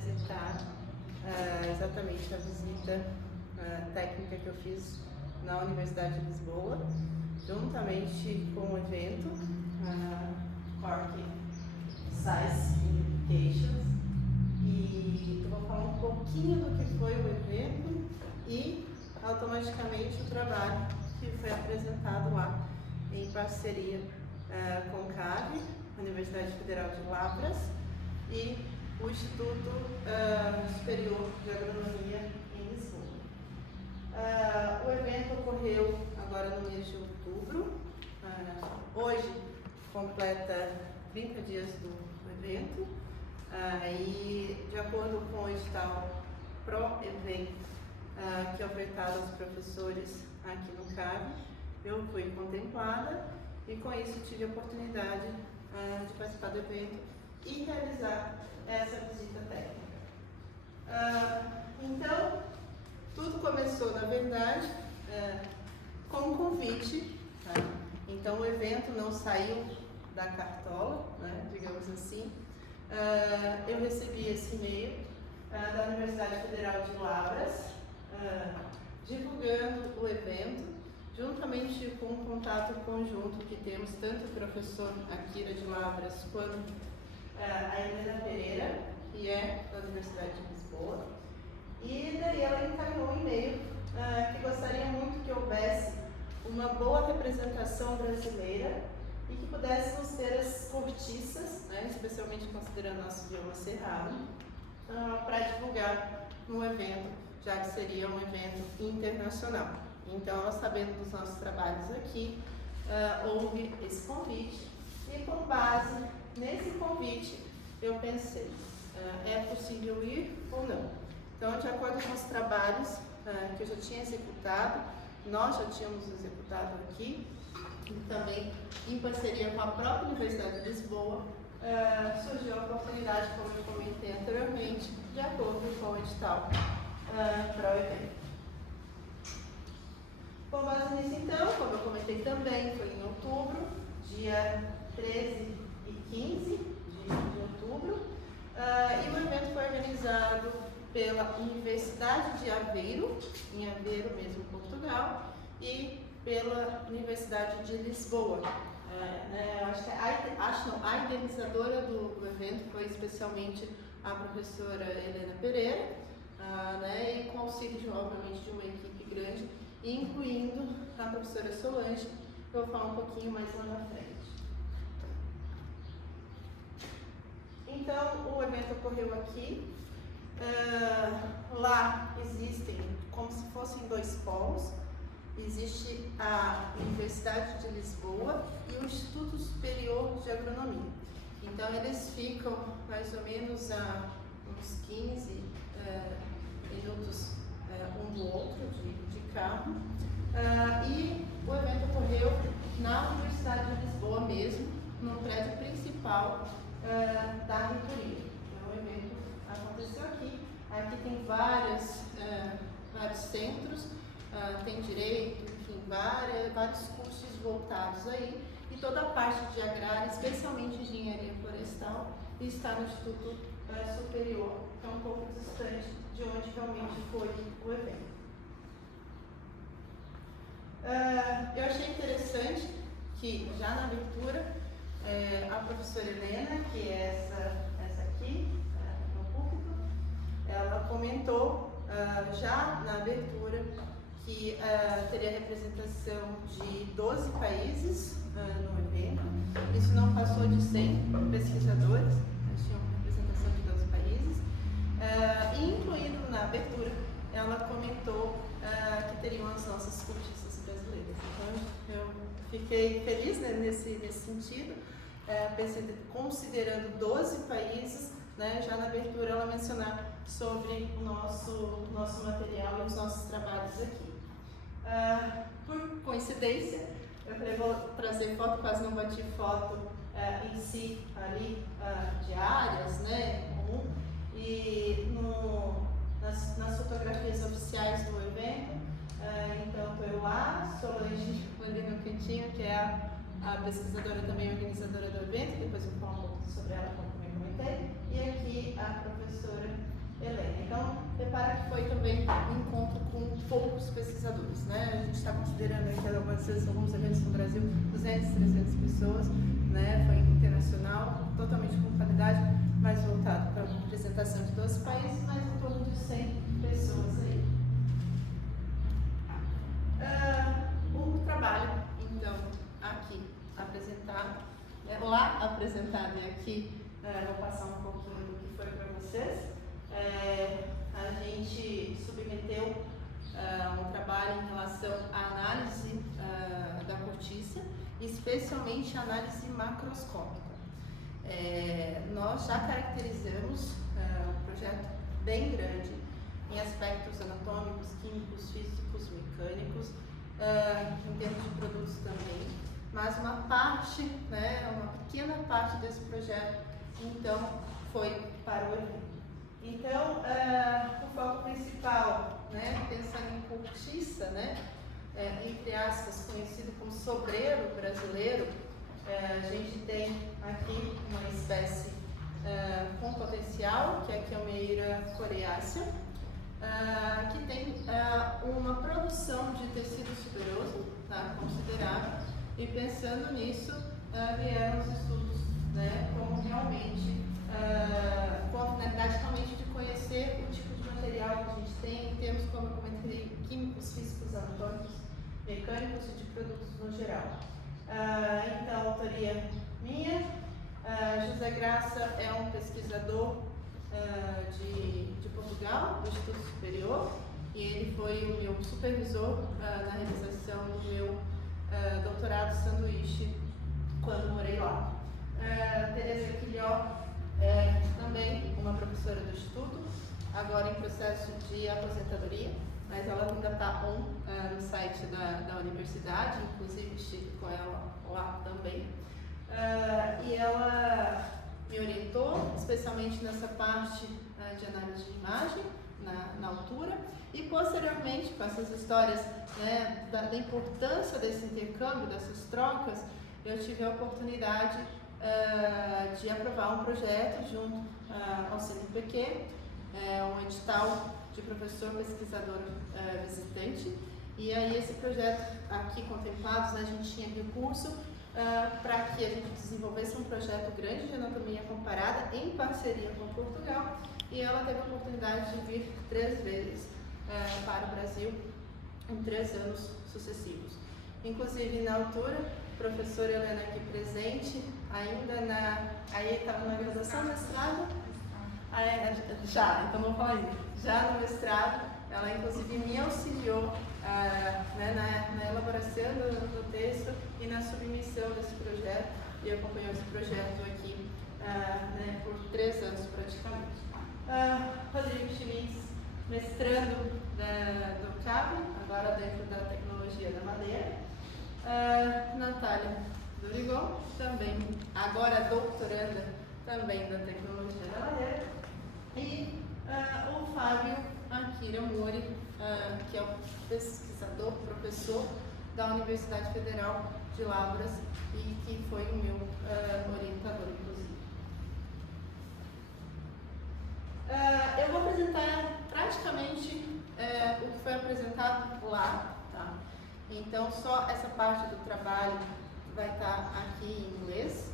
apresentar exatamente a visita técnica que eu fiz na Universidade de Lisboa, juntamente com o evento Cork Size Indications, e eu vou falar um pouquinho do que foi o evento e automaticamente o trabalho que foi apresentado lá em parceria com o CAV, Universidade Federal de Lavras, e o Instituto Superior de Agronomia em Lisboa. O evento ocorreu agora no mês de outubro. Hoje completa 30 dias do evento, e de acordo com o edital Pro-Event, que é ofertado aos professores aqui no CAV, eu fui contemplada e com isso tive a oportunidade de participar do evento e realizar essa visita técnica. Então, tudo começou, na verdade, com um convite. Então, o evento não saiu da cartola, né, digamos assim. Eu recebi esse e-mail da Universidade Federal de Lavras, divulgando o evento, juntamente com um contato conjunto que temos tanto o professor Akira de Lavras quanto a Helena Pereira, que é da Universidade de Lisboa. E daí ela encaminhou um e-mail que gostaria muito que houvesse uma boa representação brasileira e que pudéssemos ter as cortiças, né, especialmente considerando nosso bioma cerrado, para divulgar no evento, já que seria um evento internacional. Então, ela, sabendo dos nossos trabalhos aqui, houve esse convite, e com base nesse convite eu pensei, é possível ir ou não? Então, de acordo com os trabalhos que eu já tinha executado, nós já tínhamos executado aqui, e também em parceria com a própria Universidade de Lisboa, surgiu a oportunidade, como eu comentei anteriormente, de acordo com o edital para o evento. Com base nisso, então, como eu comentei também, foi em outubro, dia 13 e 15 de outubro, e o evento foi organizado pela Universidade de Aveiro, em Aveiro mesmo, Portugal, e pela Universidade de Lisboa. Eu acho que a idealizadora do evento foi especialmente a professora Helena Pereira, e com auxílio, obviamente, de uma equipe grande, incluindo a professora Solange, que eu vou falar um pouquinho mais lá na frente. Então, o evento ocorreu aqui. Lá existem como se fossem dois polos. Existe a Universidade de Lisboa e o Instituto Superior de Agronomia. Então, eles ficam mais ou menos a uns 15 minutos um do outro de carro. E o evento ocorreu na Universidade de Lisboa mesmo, no prédio principal da reitoria. Então, o evento aconteceu aqui. Aqui tem vários centros, tem direito, enfim, vários cursos voltados aí, e toda a parte de agrário, especialmente engenharia florestal, está no Instituto Superior, que é um pouco distante de onde realmente foi o evento. Eu achei interessante que, já na abertura, a professora Helena, que é essa aqui, no púlpito, ela comentou já na abertura que teria representação de 12 países no evento. Isso não passou de 100 pesquisadores, nós tínhamos representação de 12 países, incluindo na abertura, ela comentou que teriam as nossas cortiças brasileiras. Então, eu fiquei feliz, né, nesse sentido, considerando 12 países, né, já na abertura ela mencionar sobre o nosso material e os nossos trabalhos aqui. Por coincidência, eu falei, vou trazer foto, quase não bati foto em si ali de áreas, né, comum, e nas fotografias oficiais do evento, então estou eu lá, Solange ali no cantinho, que é a a pesquisadora também organizadora do evento, depois eu vou falar um pouco sobre ela, como também comentei, e aqui a professora Helena. Então, repara que foi também um encontro com poucos pesquisadores, né? A gente está considerando aqui alguns eventos no Brasil, 200, 300 pessoas, né? Foi internacional, totalmente com qualidade, mais voltado para a representação de 12 países, mas em torno de 100 pessoas aí. O trabalho, então, aqui apresentado, lá apresentado e aqui vou passar um pouquinho do que foi para vocês. A gente submeteu um trabalho em relação à análise da cortiça, especialmente a análise macroscópica. Nós já caracterizamos um projeto bem grande em aspectos anatômicos, químicos, físicos, mecânicos, em termos de produtos também, mas uma parte, uma pequena parte desse projeto, então, foi para o evento. Então, o foco principal, pensando em cortiça, entre aspas, conhecido como sobreiro brasileiro, a gente tem aqui uma espécie com potencial, que é a Kelmeira coreácea, que tem uma produção de tecido suboroso considerável, e pensando nisso, vieram os estudos como realmente, com a finalidade realmente de conhecer o tipo de material que a gente tem, em termos, como eu comentei, químicos, físicos, anatômicos, mecânicos e de produtos no geral. Então, autoria minha. José Graça é um pesquisador de Portugal, do Instituto Superior, e ele foi o meu supervisor na realização do meu doutorado sanduíche quando morei lá. Tereza Quilhó é também uma professora do Instituto, agora em processo de aposentadoria, mas ela ainda está no site da universidade, inclusive estive com ela lá também. E ela me orientou, especialmente nessa parte de análise de imagem, na altura, e posteriormente, com essas histórias da importância desse intercâmbio, dessas trocas, eu tive a oportunidade de aprovar um projeto junto ao CNPq, um edital de professor pesquisador visitante, e aí esse projeto aqui contemplados, a gente tinha recurso para que a gente desenvolvesse um projeto grande de anatomia comparada em parceria com Portugal, e ela teve a oportunidade de vir 3 vezes para o Brasil em 3 anos sucessivos. Inclusive, na altura, a professora Helena aqui presente, ainda aí estava na graduação, mestrado, então vou falar isso, já no mestrado, ela inclusive me auxiliou na elaboração do texto e na submissão desse projeto, e acompanhou esse projeto aqui por 3 anos praticamente. Rodrigo Schmitz, mestrando do CAB, agora dentro da tecnologia da madeira. Natália Dorigon, também agora doutoranda também da tecnologia da madeira. E o Fábio Akira Mori, que é o pesquisador, professor da Universidade Federal de Lavras e que foi o meu orientador, inclusive. Eu vou apresentar praticamente o que foi apresentado lá, tá? Então, só essa parte do trabalho vai estar aqui em inglês.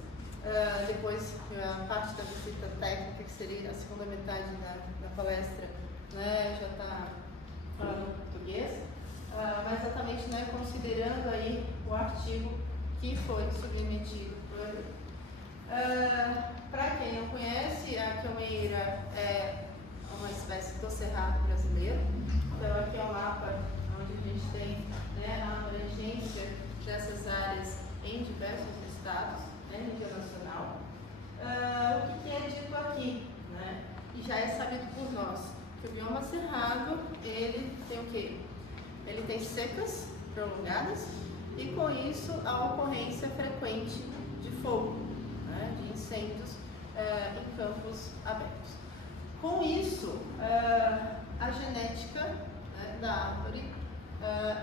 Depois, a parte da visita técnica, que seria a segunda metade da palestra, já está falando português, mas exatamente considerando aí o artigo que foi submetido por ele. Para quem não conhece, a Kelmeira é uma espécie do cerrado brasileiro. Então, aqui é o mapa onde a gente tem a abrangência dessas áreas em diversos estados, nível nacional. O que é dito aqui, e já é sabido por nós, que o bioma cerrado, ele tem o quê? Ele tem secas prolongadas e com isso a ocorrência frequente de fogo, de incêndios em campos abertos. Com isso, a genética da árvore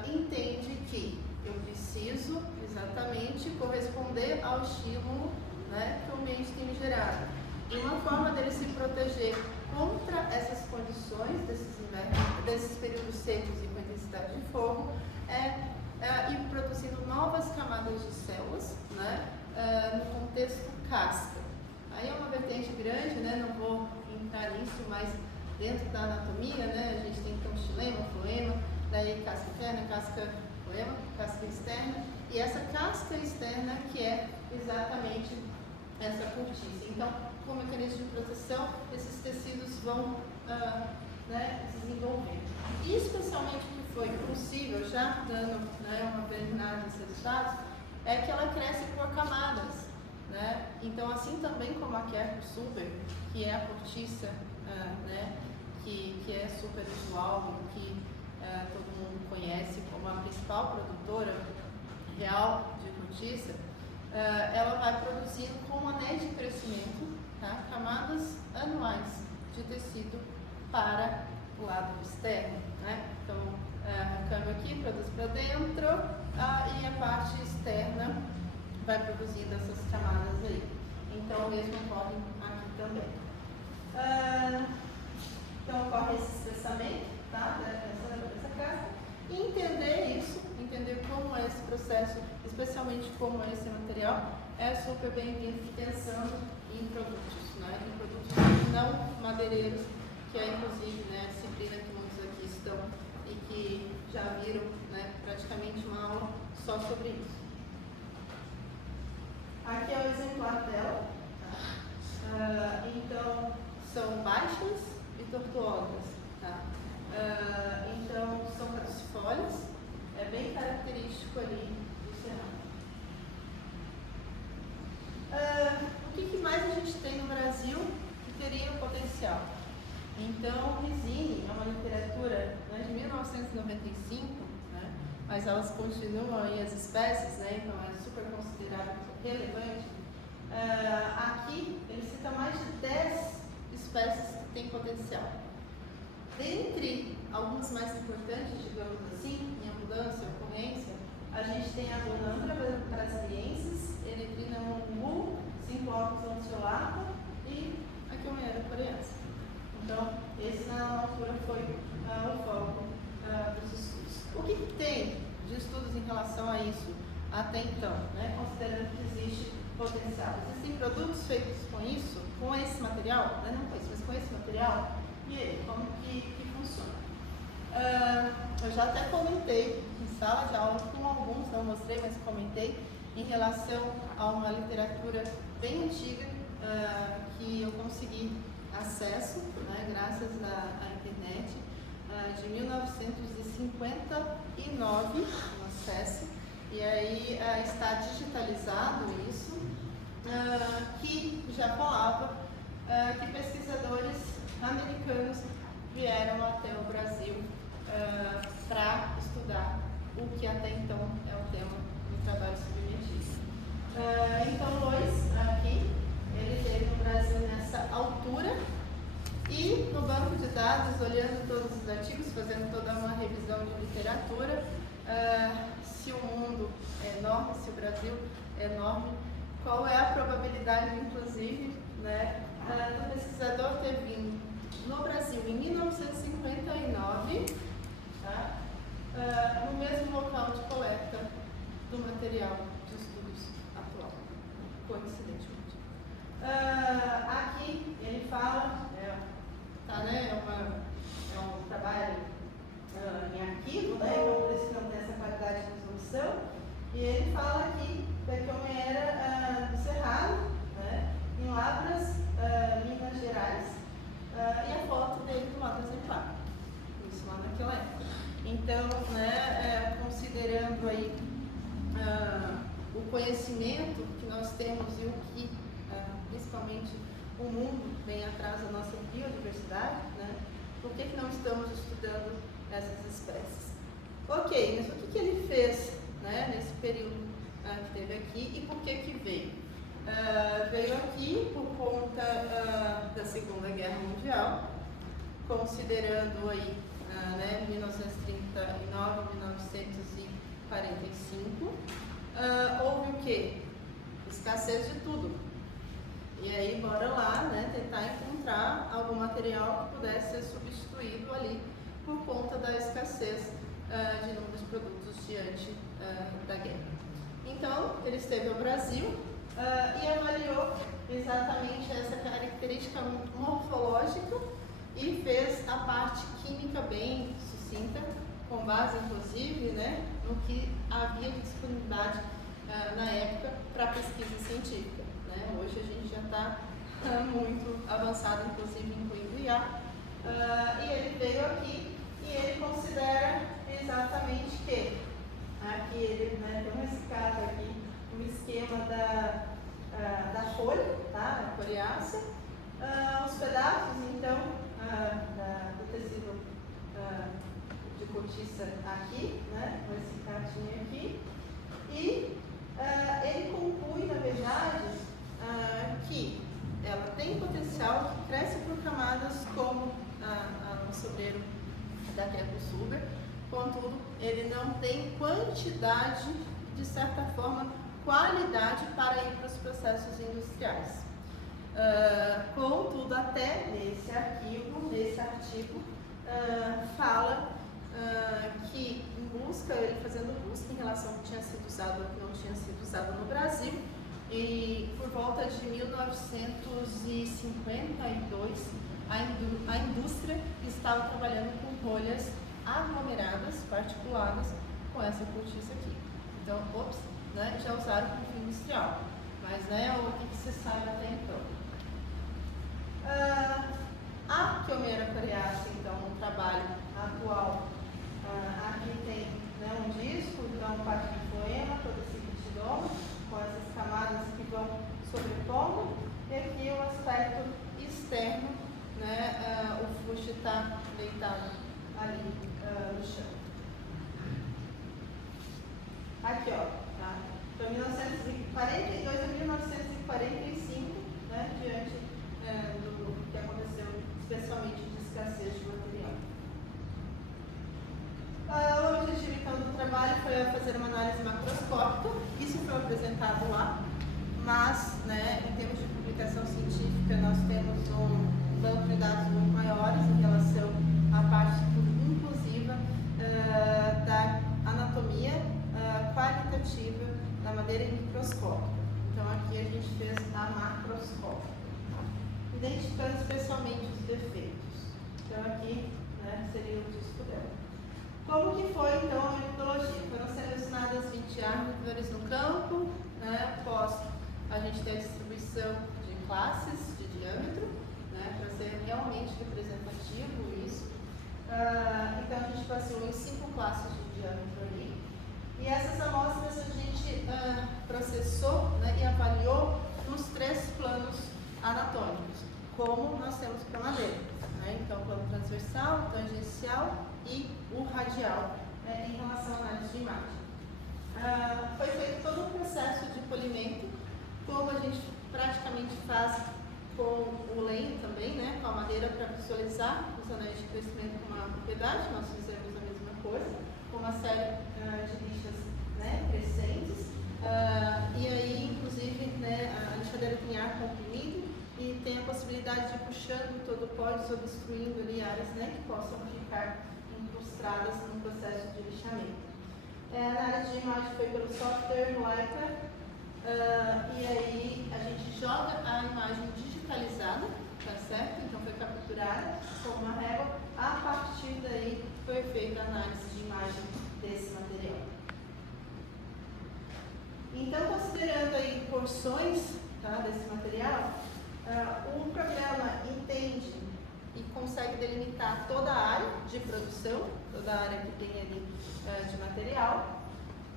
entende que eu preciso exatamente corresponder ao estímulo, né, que o ambiente tem me gerado. E uma forma dele se proteger contra essas condições, desses períodos secos e com intensidade de fogo, é ir produzindo novas camadas de células, né, no contexto casca. Aí é uma vertente grande, né, não vou entrar nisso, mas dentro da anatomia, né, a gente tem então xilema, floema, daí casca interna, casca floema, casca externa, e essa casca externa que é exatamente essa cortiça. Então, com o mecanismo de proteção, esses tecidos vão né, desenvolvendo. E especialmente o que foi possível, já dando, né, uma preliminar dos resultados, é que ela cresce por camadas. Né? Então, assim também como a Quercus super, que é a cortiça, né, que é super usual, que todo mundo conhece como a principal produtora real de cortiça, ela vai produzindo com anéis de crescimento, tá, camadas anuais de tecido para o lado externo. Né? Então, a câmera aqui produz para dentro e a parte externa vai produzindo essas camadas aí. Então, o mesmo ocorre aqui também. Então, ocorre esse espessamento, tá, dessa casca. E entender isso, entender como é esse processo, especialmente como é esse material, é super bem-vindo pensando em produtos, né, em produtos não madeireiros, que é inclusive, né, a disciplina que muitos aqui estão e que já viram, né, praticamente uma aula só sobre isso. Aqui é o exemplar dela. Tá? Então, são baixas e tortuosas. Tá? Então, são caducifólias. É bem característico ali do cerrado. O que mais a gente tem no Brasil que teria o potencial? Então, Risini é uma literatura, né, de 1995, né, mas elas continuam aí, as espécies, né, então é super considerado relevante. Aqui ele cita mais de 10 espécies que têm potencial. Dentre algumas mais importantes, digamos assim, em abundância, ocorrência, a gente tem a Gonandra brasiliensis, Erythrina mongu, 5-ocus lanceolata e a Quilmeara coreensis. Então, esse na altura foi o foco dos estudos. O que tem de estudos em relação a isso até então, né? Considerando que existe potencial? Existem produtos feitos com isso, com esse material, né? Não com isso, mas com esse material. E aí, como que funciona? Eu já até comentei em sala de aula com alguns, não mostrei, mas comentei em relação a uma literatura bem antiga que eu consegui acesso, né, graças à internet, de 1959, um acesso, e aí está digitalizado isso, que já falava que pesquisadores americanos vieram até o Brasil para estudar o que até então é o tema do trabalho submetido. Então, Lois, aqui, ele esteve no Brasil nessa altura e no banco de dados, olhando todos os artigos, fazendo toda uma revisão de literatura, se o mundo é enorme, se o Brasil é enorme, qual é a probabilidade, inclusive, né, do pesquisador ter vindo no Brasil em 1959, tá, no mesmo local de coleta do material de estudos atual, coincidentemente. Aqui ele fala, né, é um trabalho em arquivo, né, então por isso que não tem essa qualidade de resolução, e ele fala aqui da Quilmeara do Cerrado, né, em Lavras, Minas Gerais, e a foto dele do lado exemplar, isso lá naquela época. Então, né, considerando aí o conhecimento que nós temos e o que, principalmente, o mundo vem atrás da nossa biodiversidade, né, por que não estamos estudando essas espécies? Ok, mas o que ele fez, né, nesse período que teve aqui e por que veio? Veio aqui por conta da Segunda Guerra Mundial, considerando aí, né, 1939, 1945, quê? Escassez de tudo. E aí, bora lá, né, tentar encontrar algum material que pudesse ser substituído ali por conta da escassez de inúmeros produtos diante da guerra. Então, ele esteve ao Brasil e avaliou exatamente essa característica morfológica e fez a parte química bem sucinta, com base, inclusive, né, no que havia de disponibilidade na época para pesquisa científica. Né? Hoje a gente já está muito avançado, inclusive incluindo IA, e ele veio aqui e ele considera exatamente que aqui ele, né, tem uma escada aqui, um esquema da folha, tá? A coriácea, os pedaços então do tecido de cortiça aqui, né, com esse cardinho aqui, e ele conclui, na verdade, que ela tem potencial que cresce por camadas como o sobreiro da Terra-Sugar, contudo, ele não tem quantidade, de certa forma, qualidade para ir para os processos industriais. Contudo, até nesse artigo, fala que ele fazendo busca em relação ao que tinha sido usado ou que não tinha sido usado no Brasil, e por volta de 1952, a indústria estava trabalhando com rolhas aglomeradas, particuladas, com essa cortiça aqui. Então, né, já usaram com fim industrial, mas né, o que se sabe até então. A Chiomera coriácea, então, no trabalho atual, aqui tem, né, um disco, então parte de floema, todo esse vitidoma, com essas camadas que vão sobrepondo, e aqui o aspecto externo, né, o fuste está deitado ali no chão. Aqui, ó, tá? Então, 1942 a 1945, né, diante do que aconteceu, especialmente de escassez de material. O objetivo, então, do trabalho foi fazer uma análise macroscópica. Isso foi apresentado lá, mas, né, em termos de publicação científica, nós temos um banco de dados muito maiores em relação à parte inclusiva da anatomia qualitativa da madeira microscópica. Então, aqui a gente fez a macroscópica, identificando especialmente os defeitos. Então, aqui, né, seria o disco dela. Como que foi, então, a metodologia? Foram selecionadas 20 árvores no campo, né, após a gente ter a distribuição de classes de diâmetro, né, para ser realmente representativo isso. Então, a gente passou em 5 classes de diâmetro ali. E essas amostras a gente processou, né, e avaliou nos 3 planos anatômicos, como nós temos para a madeira. Né? Então, o plano transversal, o tangencial e o radial, né, em relação à análise de imagem. Foi feito todo um processo de polimento, como a gente praticamente faz com o lenho também, né, com a madeira, para visualizar os anéis de crescimento com uma propriedade. Nós fizemos a mesma coisa, com uma série de lixas, né, crescentes, e aí, inclusive, né, a lixadeira tem ar comprimido e tem a possibilidade de ir puxando todo o pó, desobstruindo ali áreas, né, que possam ficar incrustadas no processo de lixamento. A análise de imagem foi pelo software Leica, e aí a gente joga a imagem digitalizada, tá certo? Então foi capturada com uma régua, a partir daí foi feita a análise de imagem desse material. Então, considerando aí porções, tá, desse material, o programa entende e consegue delimitar toda a área de produção, toda a área que tem ali de material,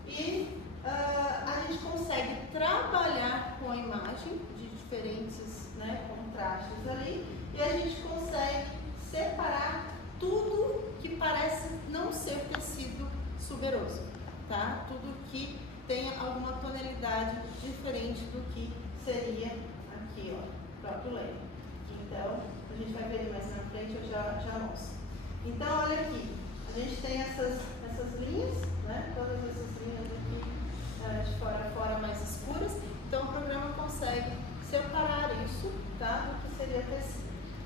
e a gente consegue trabalhar com a imagem de diferentes, né, contrastes ali, e a gente consegue separar tudo que parece não ser tecido suberoso, tá? Tudo que tenha alguma tonalidade diferente do que seria aqui, ó, o próprio lenho. Então, a gente vai ver mais na frente, eu já mostro. Então, olha aqui, a gente tem essas linhas, né? Todas essas linhas aqui de fora a fora mais escuras.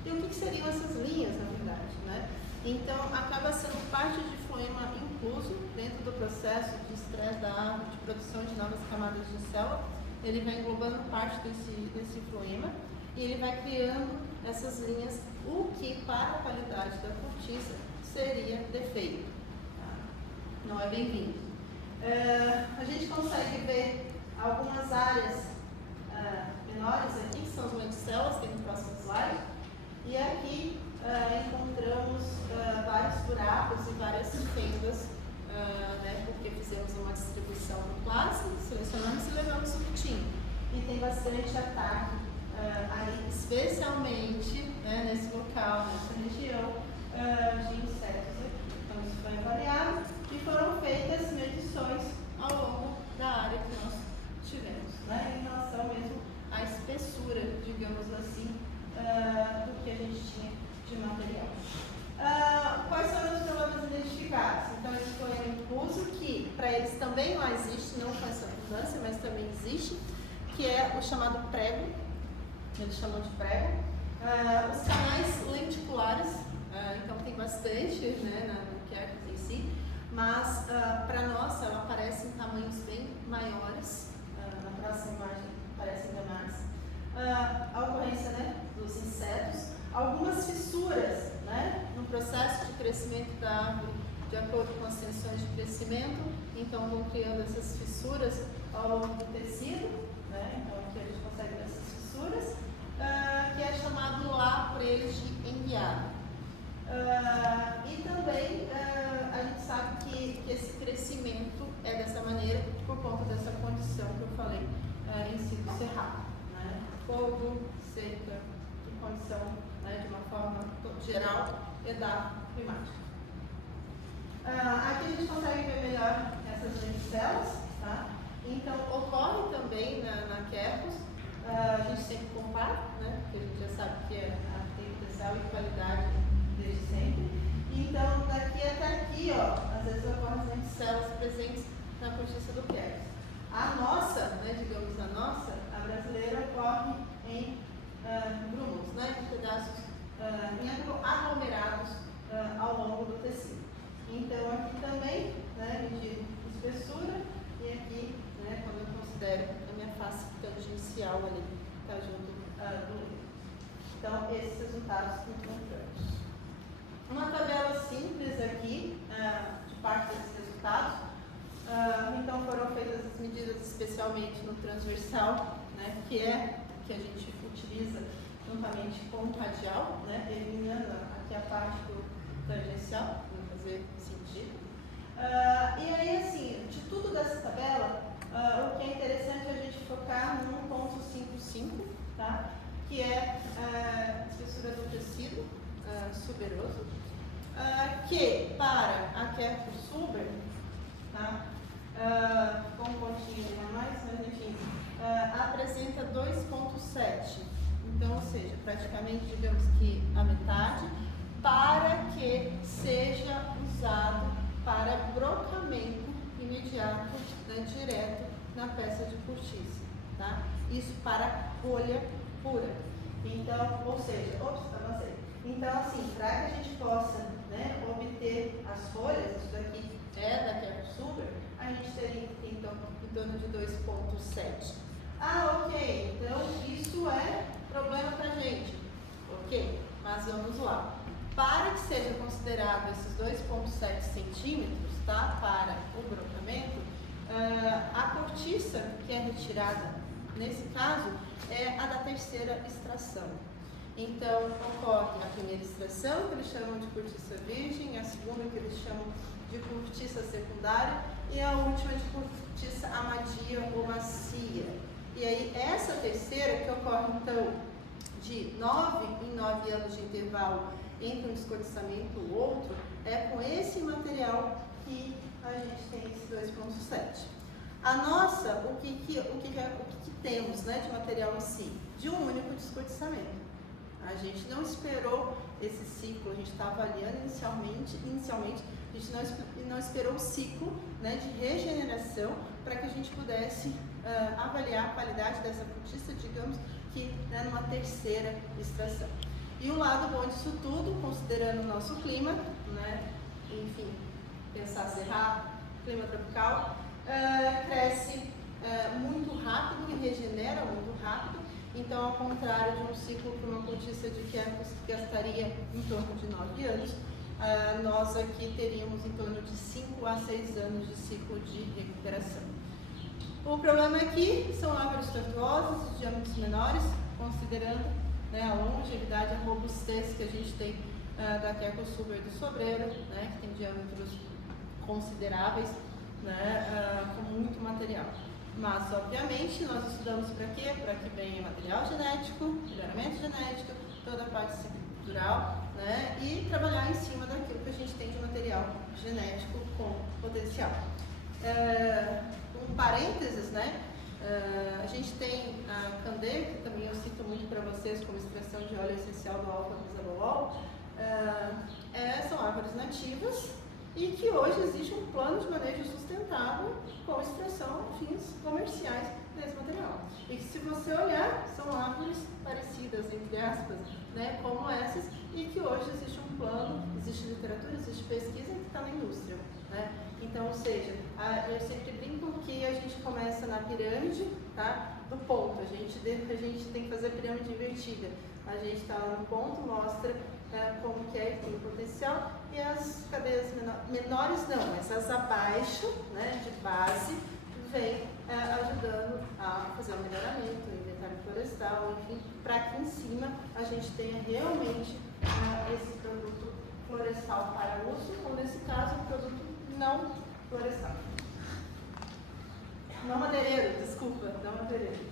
E o que seriam essas linhas, na verdade, né? Então, acaba sendo parte de floema incluso dentro do processo de estresse da árvore, de produção de novas camadas de célula. Ele vai englobando parte desse floema e ele vai criando essas linhas, o que para a qualidade da cortiça seria defeito. Tá? Não é bem-vindo. A gente consegue ver algumas áreas menores aqui, que são as lenticélulas, tem no próximo slide. E aqui encontramos vários buracos e várias fendas, né, porque fizemos uma distribuição do plasma, selecionamos e levamos o cutinho. E tem bastante ataque ali, especialmente, né, nesse local, nessa região de insetos aqui. Então isso foi avaliado e foram feitas medições ao longo da área que nós tivemos, né, em relação mesmo à espessura, digamos assim, do que a gente tinha de material. Quais foram os problemas identificados? Então, esse floema incluso, que para eles também lá existe, não com essa abundância, mas também existe, que é o chamado prego, eles chamam de prego. Os canais lenticulares, então tem bastante, né, no Quercus em si, mas para nós ela aparece em tamanhos bem maiores, na próxima imagem aparece ainda mais. A ocorrência, né, dos insetos, algumas fissuras, né, no processo de crescimento da árvore, de acordo com as tensões de crescimento, então vão criando essas fissuras ao longo do tecido, né, então aqui a gente consegue ver essas fissuras, que é chamado lá por eles de enguiado. E também a gente sabe que esse crescimento é dessa maneira por conta dessa condição que eu falei em si do cerrado, né? Fogo, seca, de condição, né, de uma forma geral, da climática. Aqui a gente consegue ver melhor essas lenticélulas, tá? Então ocorre também na Quercus, a gente sempre compara, né, porque a gente já sabe que tem potencial e qualidade desde sempre. Então daqui até aqui, ó, às vezes ocorrem as lenticélulas presentes na cortiça do Quercus. A nossa, né, digamos a nossa, a brasileira, ocorre em grumos, né, em pedaços, em aglomerados ao longo do tecido. Então aqui também, né, medir espessura e aqui, né, quando eu considero a minha face tangencial ali, está junto do leito. Então esses resultados que encontramos. Uma tabela simples aqui, de parte desses resultados. Então foram feitas as medidas especialmente no transversal, né, que é o que a gente utiliza juntamente com o radial, né, eliminando aqui a parte do tangencial, para fazer sentido. E aí, assim, de tudo dessa tabela, o que é interessante é a gente focar no 1.55, tá, que é a espessura do tecido suberoso, que para a Quercus suber, tá, com um pontinho a mais, mas enfim, apresenta 2.7. Então, ou seja, praticamente, digamos que a metade, para que seja usado para brocamento imediato, né, direto na peça de cortiça, tá? Isso para folha pura. Então, ou seja, avancei. Então, assim, para que a gente possa, né, obter as folhas, isso daqui é da Quercus suber, a gente teria então em torno de 2.7. Ok, então isso é problema para a gente. Ok, mas vamos lá. Para que seja considerado esses 2.7 centímetros, tá, para o brocamento, a cortiça que é retirada, nesse caso, é a da terceira extração. Então, ocorre a primeira extração, que eles chamam de cortiça virgem, a segunda, que eles chamam de cortiça secundária, e a última de cortiça amadia ou macia. E aí, essa terceira, que ocorre, então, de 9 em 9 anos de intervalo entre um descortiçamento e o outro, é com esse material que a gente tem esse 2.7. A nossa, o que temos, né, de material em si? De um único descortiçamento. A gente não esperou esse ciclo, a gente está avaliando inicialmente, a gente não esperou o ciclo, né, de regeneração para que a gente pudesse avaliar a qualidade dessa cortiça, digamos que, né, numa terceira extração. E o lado bom disso tudo, considerando o nosso clima, né? Enfim, pensar cerrado, clima tropical, cresce muito rápido e regenera muito rápido. Então, ao contrário de um ciclo para uma cortiça de quercus que gastaria em torno de 9 anos, nós aqui teríamos em torno de 5 a 6 anos de ciclo de recuperação. O problema aqui são árvores tortuosas, de diâmetros menores, considerando, né, a longevidade, a robustez que a gente tem da Quercus suber do sobreiro, né, que tem diâmetros consideráveis, né, com muito material. Mas, obviamente, nós estudamos para quê? Para que venha material genético, melhoramento genético, toda a parte estrutural, né, e trabalhar em cima daquilo que a gente tem de material genético com potencial. Um parênteses, né? A gente tem a Candê, que também eu cito muito para vocês como extração de óleo essencial do alfa-bisabolol. São árvores nativas e que hoje existe um plano de manejo sustentável com extração a fins comerciais desse material. E que, se você olhar, são árvores parecidas, entre aspas, né, como essas, e que hoje existe um plano, existe literatura, existe pesquisa que está na indústria, né? Então, ou seja, eu sempre brinco que a gente começa na pirâmide, tá, do ponto. A gente tem que fazer a pirâmide invertida. A gente está lá no ponto, mostra como que é, tem o potencial, e as cadeias menores não, mas as abaixo, né, de base, vem ajudando a fazer o melhoramento, o inventário florestal, enfim, para que em cima a gente tenha realmente esse produto florestal para uso, ou nesse caso, o produto não florestal. Não madeireiro, desculpa, não madeireiro.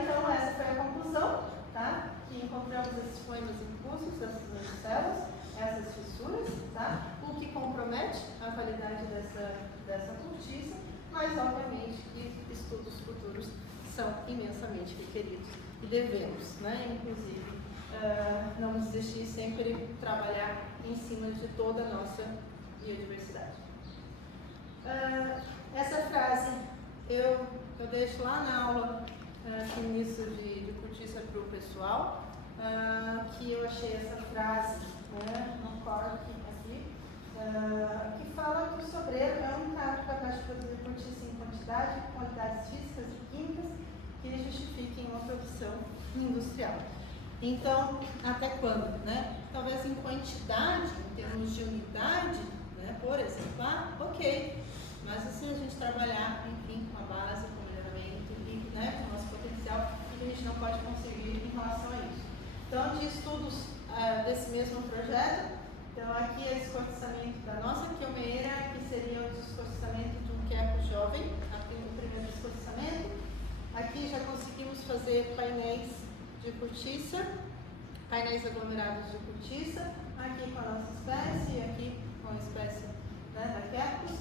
Então, essa foi a conclusão, tá? Que encontramos esses poemas impulsos, essas células, essas fissuras, tá? O que compromete a qualidade dessa cortiça, mas, obviamente, que estudos futuros são imensamente requeridos e devemos, né? Inclusive, não desistir, sempre trabalhar em cima de toda a nossa biodiversidade. Essa frase eu deixo lá na aula início de cortiça para o pessoal, que eu achei essa frase, né, no corte aqui, que fala que o sobreiro é um carro capaz de produzir cortiça em quantidade, qualidades físicas e químicas que justifiquem uma produção industrial. Então, até quando, né? Talvez em quantidade, em termos de unidade, né, por exemplo, ok. Mas assim, a gente trabalhar, enfim, com a base, com o melhoramento e, né, com o nosso potencial, o que a gente não pode conseguir em relação a isso. Então, de estudos desse mesmo projeto, então aqui é o descortiçamento da nossa quilmeira, que seria o descortiçamento de um quercus jovem, aqui no primeiro descortiçamento. Aqui já conseguimos fazer painéis de cortiça, painéis aglomerados de cortiça, aqui com a nossa espécie e aqui com a espécie, né, da quercus.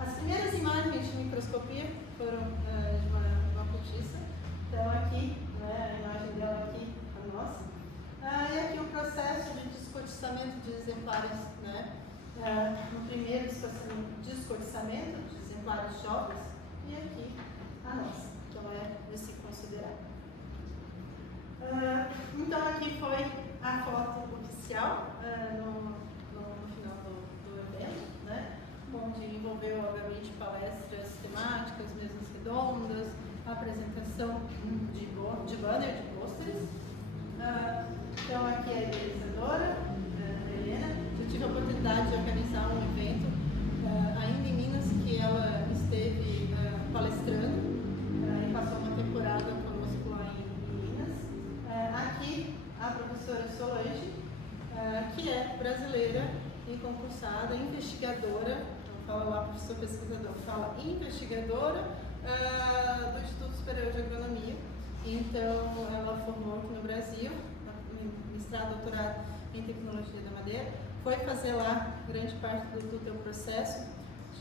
As primeiras imagens de microscopia foram de uma cortiça, então aqui, né, a imagem dela aqui, a nossa. E aqui o processo de descortiçamento de exemplares, né, no primeiro descortiçamento de exemplares jovens, e aqui a nossa, então é de se considerar. Então aqui foi a foto oficial no final do evento, né, onde envolveu, obviamente, palestras temáticas, mesas redondas, apresentação de banner, de pôsteres. Então aqui é a idealizadora, a Helena. Eu tive a oportunidade de organizar um evento ainda em Minas, que ela esteve palestrando e passou uma temporada conosco lá em Minas. Aqui a professora Solange, que é brasileira e concursada, investigadora, não fala lá professor pesquisador, fala investigadora do Instituto Superior de Agronomia. Então, ela formou aqui no Brasil, mestrado, doutorado em tecnologia da madeira, foi fazer lá grande parte do teu processo,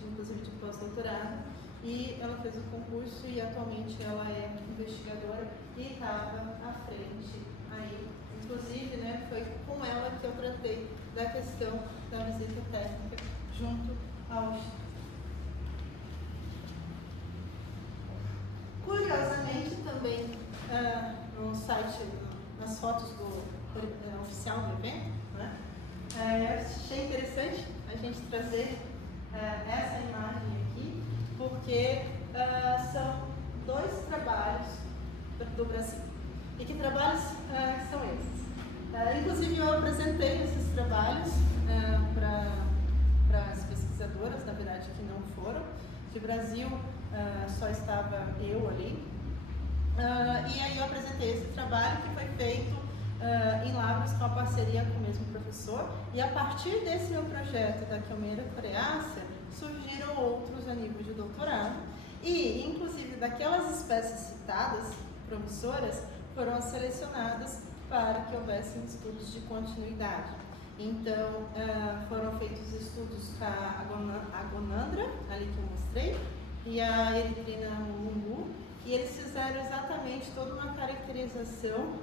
inclusive de pós-doutorado, e ela fez o concurso e atualmente ela é investigadora e estava à frente aí. Inclusive, né, foi com ela que eu tratei da questão da visita técnica junto ao Instituto. Curiosamente, também no site, as fotos oficial do evento, né? Eu achei interessante a gente trazer essa imagem aqui, porque são 2 trabalhos do Brasil. E que trabalhos são esses? Inclusive eu apresentei esses trabalhos para as pesquisadoras, na verdade que não foram. De Brasil só estava eu ali. E aí eu apresentei esse trabalho que foi feito em Lavras com a parceria com o mesmo professor, e a partir desse meu projeto da Quilmeira Coreácea surgiram outros a nível de doutorado, e inclusive daquelas espécies citadas, promissoras, foram selecionadas para que houvessem estudos de continuidade. Então foram feitos estudos com a Agonandra, ali que eu mostrei, e a Eritrina Mulungu, e eles fizeram exatamente toda uma caracterização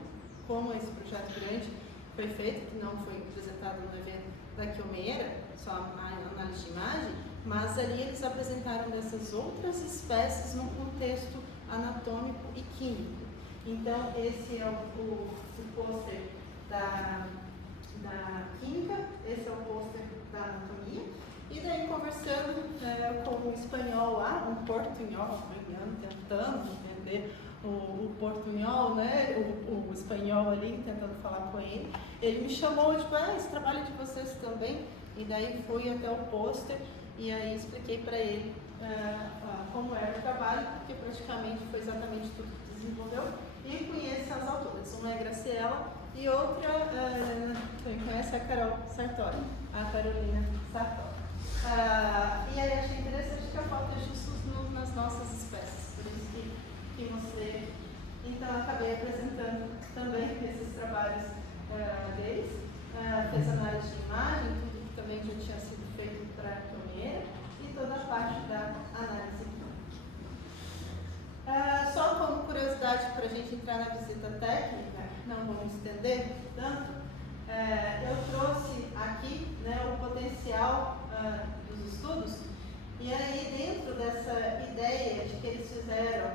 como esse projeto grande foi feito, que não foi apresentado no evento da Quilmeira, só a análise de imagem, mas ali eles apresentaram dessas outras espécies num contexto anatômico e químico. Então esse é o pôster da química, esse é o pôster da anatomia, e daí conversando com um espanhol lá, um portunhol, tentando entender o portunhol, né, o espanhol ali, tentando falar com ele. Ele me chamou, tipo, esse trabalho de vocês também, e daí fui até o pôster, e aí expliquei para ele como era o trabalho, porque praticamente foi exatamente tudo que desenvolveu, e conhece as autoras, uma é Graciela, e outra, quem conhece é a Carol Sartori, a Carolina Sartori. E aí achei interessante que a foto é justo nas nossas espécies, por isso que mostrei. Então acabei apresentando também esses trabalhos deles, fez análise de imagem, tudo que também já tinha sido feito para a Quilmeira, e toda a parte da análise. Só como curiosidade para a gente entrar na visita técnica, não vamos estender tanto, eu trouxe aqui, né, o potencial dos estudos, e aí dentro dessa ideia de que eles fizeram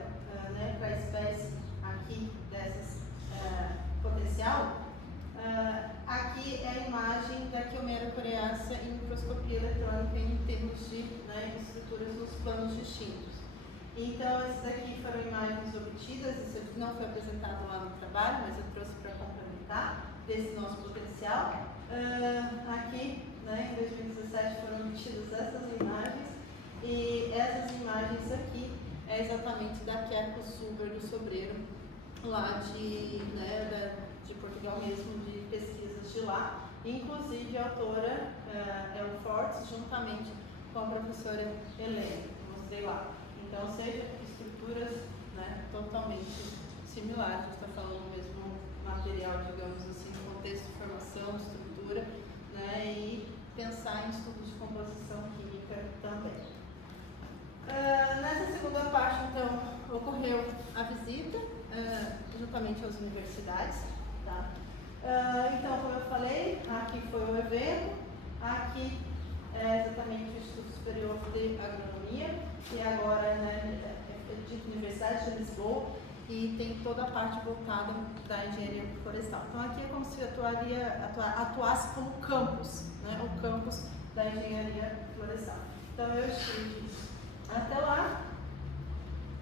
né, para a espécie aqui dessas potencial, aqui é a imagem da Quilmeira coreácea em microscopia eletrônica em termos de estruturas nos planos distintos. Então, essas aqui foram imagens obtidas, isso não foi apresentado lá no trabalho, mas eu trouxe para complementar desse nosso potencial. Aqui, né, em 2017, foram obtidas essas imagens, e essas imagens aqui é exatamente da Quercus Suber do Sobreiro, lá de Portugal mesmo, de pesquisas de lá. Inclusive, a autora é o Fortes, juntamente com a professora Helena, que mostrei lá. Então, seja estruturas totalmente similares, a gente está falando do mesmo material, digamos assim, contexto de formação, estrutura, e pensar em estudos de composição química também. Nessa segunda parte, então, ocorreu a visita, juntamente às universidades. Tá? Então, como eu falei, aqui foi o evento, aqui é exatamente o Instituto Superior de Agronomia, que agora é de Universidade de Lisboa, e tem toda a parte voltada da engenharia florestal. Então aqui é como se atuasse como campus, o campus da engenharia florestal. Então eu estive até lá.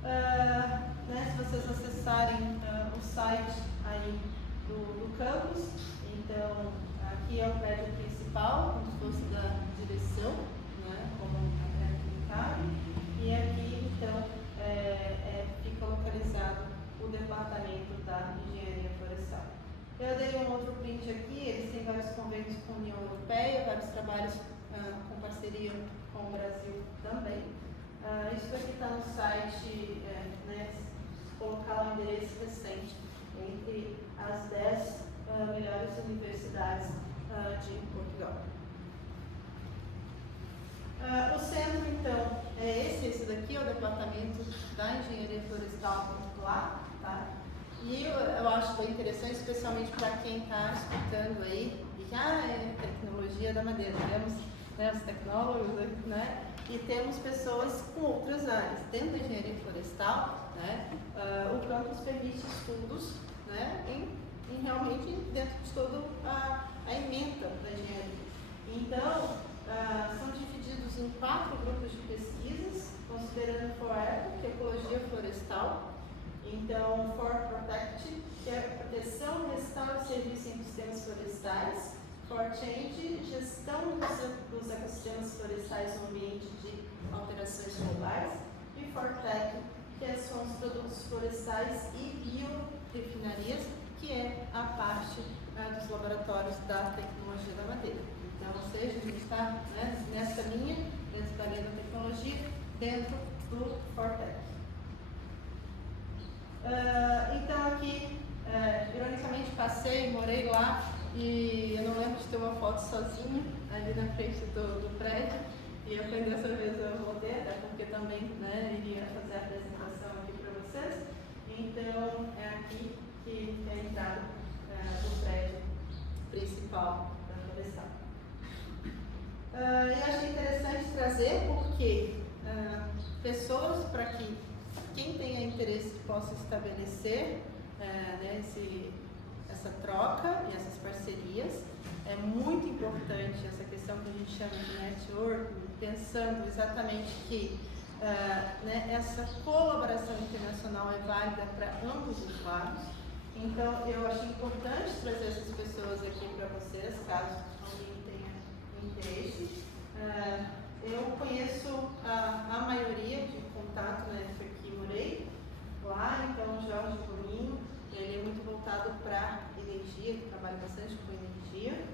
Se vocês acessarem o site aí do campus, então aqui é o prédio principal, como se fosse da direção, como é clicável, e aqui então fica localizado o departamento da engenharia florestal. Eu dei um outro print aqui, eles têm vários convênios com a União Europeia, vários trabalhos com parceria com o Brasil também. Isso aqui está no site, colocar lá o endereço recente entre as 10 melhores universidades de Portugal. O centro, então, é esse daqui é o departamento da engenharia florestal lá, tá? E eu acho bem interessante, especialmente para quem está escutando aí, e que é tecnologia da madeira, temos os tecnólogos, e temos pessoas com outras áreas. Dentro da engenharia florestal, o campus permite estudos em realmente dentro de toda a ementa da engenharia. Então, são divididos em 4 grupos de pesquisas, considerando FORECO, que é Ecologia Florestal. Então, For Protect, que é proteção, restauro e serviço em ecossistemas florestais. For Change, gestão dos ecossistemas florestais no ambiente de alterações globais. E For Tech, que são os produtos florestais e biorefinarias, que é a parte dos laboratórios da tecnologia da madeira. Então, ou seja, a gente está, né, nessa linha, dentro da linha da tecnologia, dentro do Fortec. Então, aqui, ironicamente, passei, morei lá e eu não lembro de ter uma foto sozinha ali na frente do prédio. E eu fui dessa vez eu voltei, até porque também, né, iria fazer a apresentação aqui para vocês. Então, é aqui que é a entrada do prédio principal da Florestal. Eu achei interessante trazer porque pessoas para que quem tenha interesse possa estabelecer né, essa troca e essas parcerias. É muito importante essa questão que a gente chama de network, pensando exatamente que né, essa colaboração internacional é válida para ambos os lados. Então, eu achei importante trazer essas pessoas aqui para vocês, caso alguém tenha interesse. Eu conheço a maioria de contato na época que morei lá, então o Jorge Boninho, ele é muito voltado para energia, ele trabalha bastante com energia.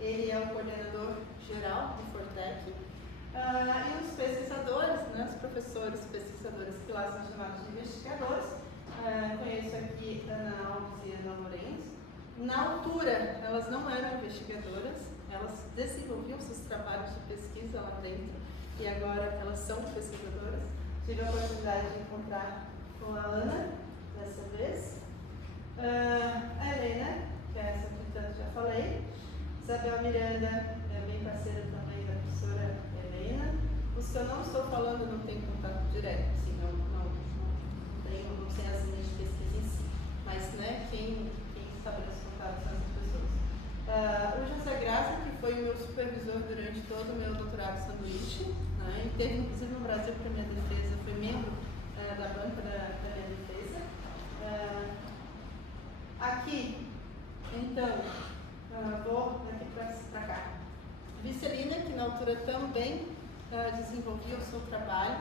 Ele é o coordenador geral do Fortec. E os pesquisadores, né, os professores pesquisadores que lá são chamados de investigadores. Conheço aqui Ana Alves e Ana Lourenço. Na altura, elas não eram investigadoras, elas desenvolviam seus trabalhos de pesquisa lá dentro e agora elas são pesquisadoras. Tive a oportunidade de encontrar com a Ana dessa vez. A Helena, que é essa que tanto já falei. Isabel Miranda é bem parceira também da professora Helena. Os que eu não estou falando não tem contato direto, assim, não sei as linhas de pesquisa em si, mas né, quem estabelece contato são essas pessoas. O José Graça, que foi o meu supervisor durante todo o meu doutorado sanduíche, né, e teve inclusive no Brasil para minha defesa, foi membro da banca da minha defesa. Aqui, então, vou daqui para cá. Vicelina, que na altura também desenvolvia o seu trabalho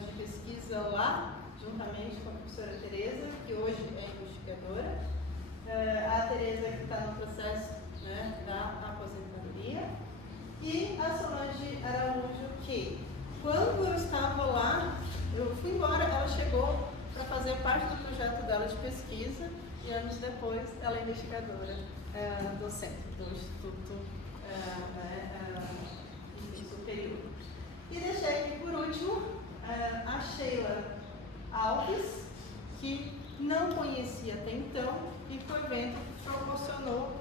de pesquisa lá, juntamente com a professora Tereza, que hoje é investigadora. A Tereza que está no processo, né, da aposentadoria. E a Solange Araújo, que quando eu estava lá, eu fui embora, ela chegou para fazer parte do projeto dela de pesquisa e anos depois ela é investigadora do centro, do Instituto Superior. E deixei aqui por último a Sheila Alves, que não conhecia até então e foi o evento que proporcionou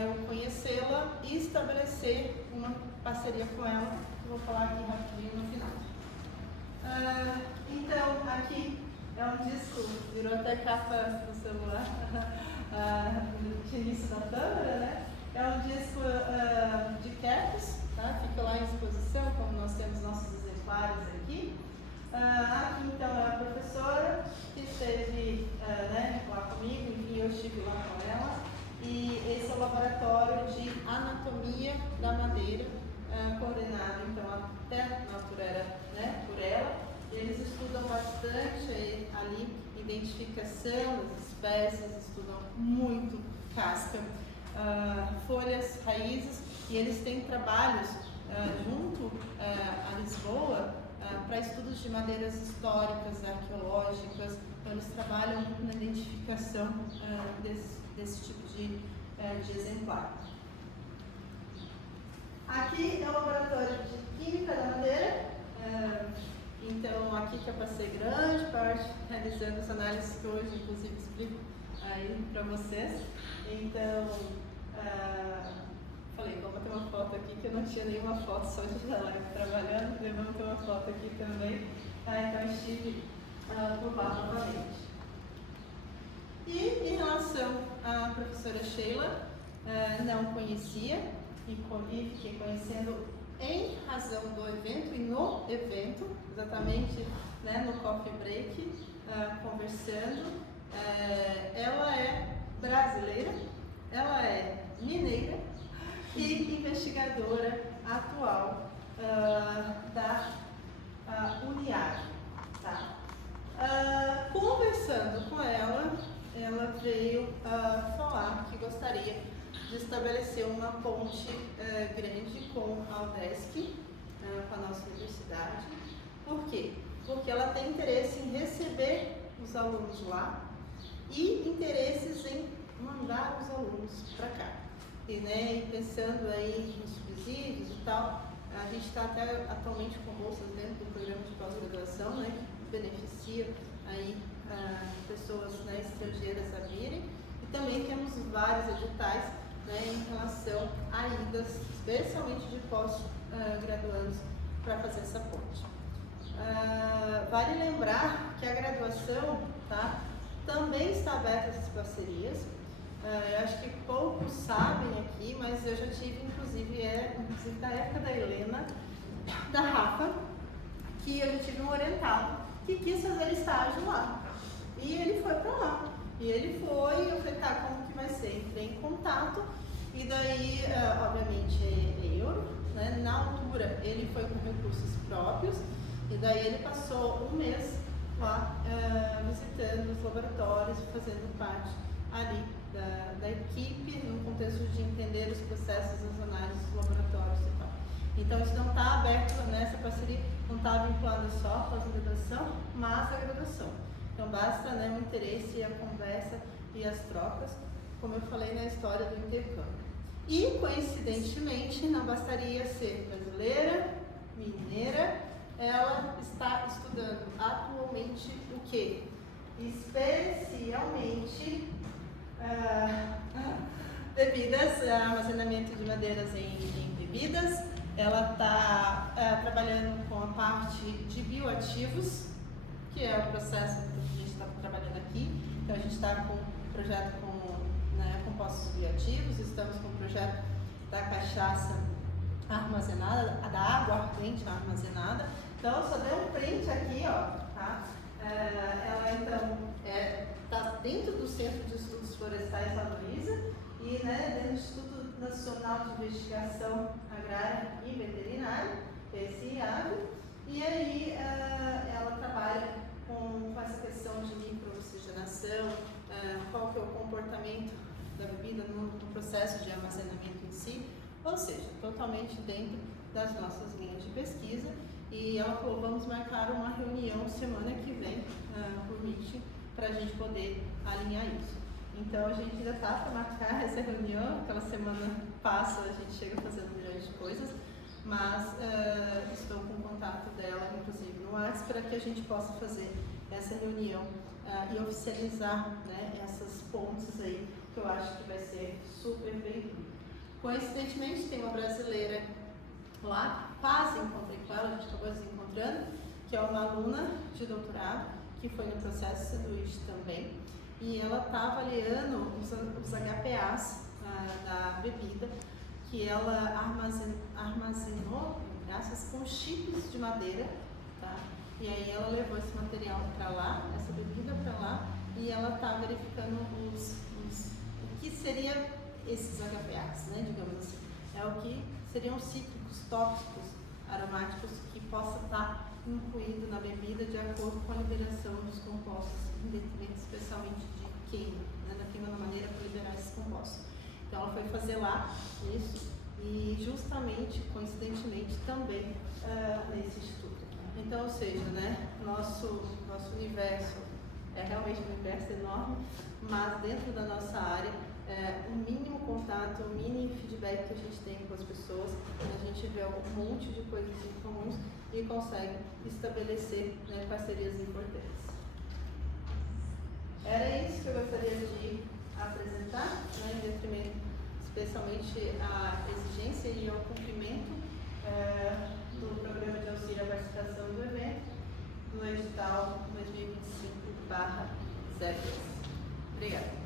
eu conhecê-la e estabelecer uma parceria com ela, que eu vou falar aqui rapidinho no final. Então, aqui é um disco, virou até capa do celular, de início da câmera, né? É um disco de quercus, tá? Fica lá em exposição, como nós temos nossos exemplares aqui. Aqui então é a professora que esteve né, lá comigo, enfim, eu estive lá com ela. E esse é o laboratório de anatomia da madeira, coordenado então até na altura era, né, por ela. Eles estudam bastante ali identificação das espécies, estudam muito casca, folhas, raízes, e eles têm trabalhos junto a Lisboa para estudos de madeiras históricas, arqueológicas. Então eles trabalham muito na identificação desse tipo de exemplar. Aqui é o laboratório de Química da Madeira. Então, aqui que eu passei grande parte realizando as análises que hoje, inclusive, explico aí para vocês. Então, falei, vamos ter uma foto aqui, que eu não tinha nenhuma foto, só de estar lá trabalhando, vamos ter uma foto aqui também. Então, estive por lá novamente. E em relação à professora Sheila, não conhecia e fiquei conhecendo em razão do evento e no evento, exatamente, né, no coffee break, conversando. Ela é brasileira, ela é mineira e investigadora atual da Uniag, tá? Conversando com ela, ela veio falar que gostaria de estabelecer uma ponte grande com a UDESC, com a nossa universidade. Por quê? Porque ela tem interesse em receber os alunos lá e interesses em mandar os alunos para cá. E, né, e pensando aí nos subsídios e tal, a gente está até atualmente com bolsas dentro do programa de pós-graduação, né, que beneficia aí pessoas, né, estrangeiras a virem. E também temos vários editais, né, em relação a idas, especialmente de pós-graduandos, para fazer essa ponte. Vale lembrar que a graduação, tá, também está aberta a essas parcerias. Eu acho que poucos sabem aqui, mas eu já tive, inclusive da época da Helena, da Rafa, que eu já tive um orientado que quis fazer estágio lá. E ele foi para lá. E ele foi, eu falei, tá, como que vai ser? Entrei em contato, e daí, obviamente, é euro, né? Na altura, ele foi com recursos próprios, e daí ele passou um mês lá, visitando os laboratórios, fazendo parte ali da equipe, no contexto de entender os processos sazonais dos laboratórios e tal. Então, isso não está aberto, nessa parceria, não está vinculado só com a graduação, mas a graduação. Então, basta, né, o interesse, a conversa e as trocas, como eu falei na história do intercâmbio. E, coincidentemente, não bastaria ser brasileira, mineira, ela está estudando atualmente o quê? Especialmente bebidas, armazenamento de madeiras em bebidas. Ela está trabalhando com a parte de bioativos, que é o processo que a gente está trabalhando aqui. Então, a gente está com um projeto com, né, compostos bioativos, estamos com o projeto da cachaça armazenada, da água ardente armazenada. Então, só dei um print aqui, ó, tá? Ela, então, está dentro do Centro de Estudos Florestais da Luísa e, né, dentro do Instituto Nacional de Investigação Agrária e Veterinária, esse IAV. E aí, ela trabalha com essa questão de microoxigenação, qual que é o comportamento da bebida no processo de armazenamento em si, ou seja, totalmente dentro das nossas linhas de pesquisa. E ela falou, vamos marcar uma reunião semana que vem, por meeting, para a gente poder alinhar isso. Então, a gente ainda está para marcar essa reunião, aquela semana passa, a gente chega fazendo milhões de coisas, mas estou com o contato dela, inclusive no WhatsApp, para que a gente possa fazer essa reunião e oficializar, né, essas pontes aí, que eu acho que vai ser super bem-vindo. Coincidentemente, tem uma brasileira lá, quase encontrei com ela, a gente acabou se encontrando, que é uma aluna de doutorado, que foi no processo SEDUID também, e ela está avaliando os HPAs da bebida, que ela armazenou graças com chips de madeira, tá? E aí ela levou esse material para lá, essa bebida para lá, e ela está verificando o que seria esses HPAs, né, digamos assim. É o que seriam cítricos, tóxicos, aromáticos, que possa estar incluído na bebida de acordo com a liberação dos compostos, em detrimento especialmente de queima, né, da queima da maneira para liberar esses compostos. Então ela foi fazer lá isso e justamente, coincidentemente, também nesse instituto. Então, ou seja, né, nosso universo é realmente um universo enorme, mas dentro da nossa área, o mínimo contato, o mínimo feedback que a gente tem com as pessoas, a gente vê um monte de coisas em comuns e consegue estabelecer, né, parcerias importantes. Era isso que eu gostaria de apresentar, né, em detrimento especialmente a exigência e ao cumprimento do Programa de Auxílio à Participação do evento, do edital 2025/02. Obrigada.